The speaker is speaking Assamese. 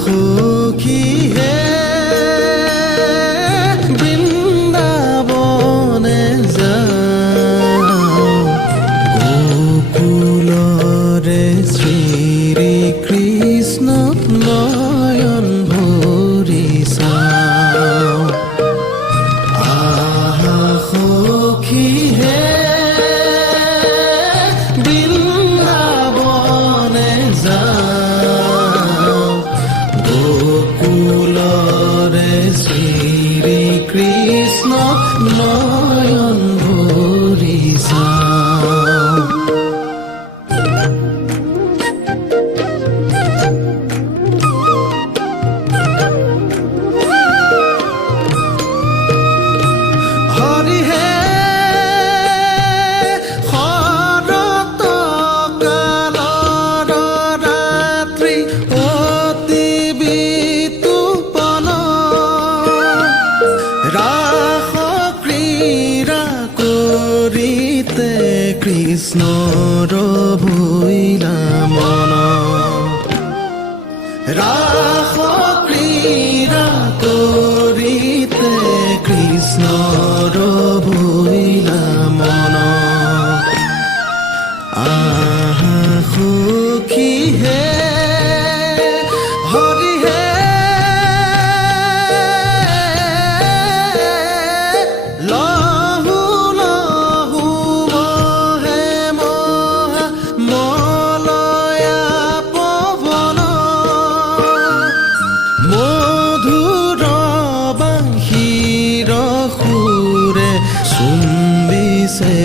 সখী হে বৃন্দাবনে যাওঁ গোকুলৰে শ্ৰী কৃষ্ণ নয়ন ভৰি চাওঁ সখী হে বৃন্দাবনে যাওঁ গোকুলৰে শ্ৰী কৃষ্ণ নয়ন ভৰি চাওঁ হৰি হে শৰৎ কালৰ ৰাত্ৰি অতি বিতুপন ৰাস ক্ৰীড়া কৰিতে কৃষ্ণৰ ভৈলা মন ৰাস ক্ৰীড়া কৰিতে কৃষ্ণৰ ভৈলা মন সখী হে হৰি হে লহু লহু মহে মহা মলয়া পৱন মধুৰ বাঁশীৰ সুৰে চুম্বিছে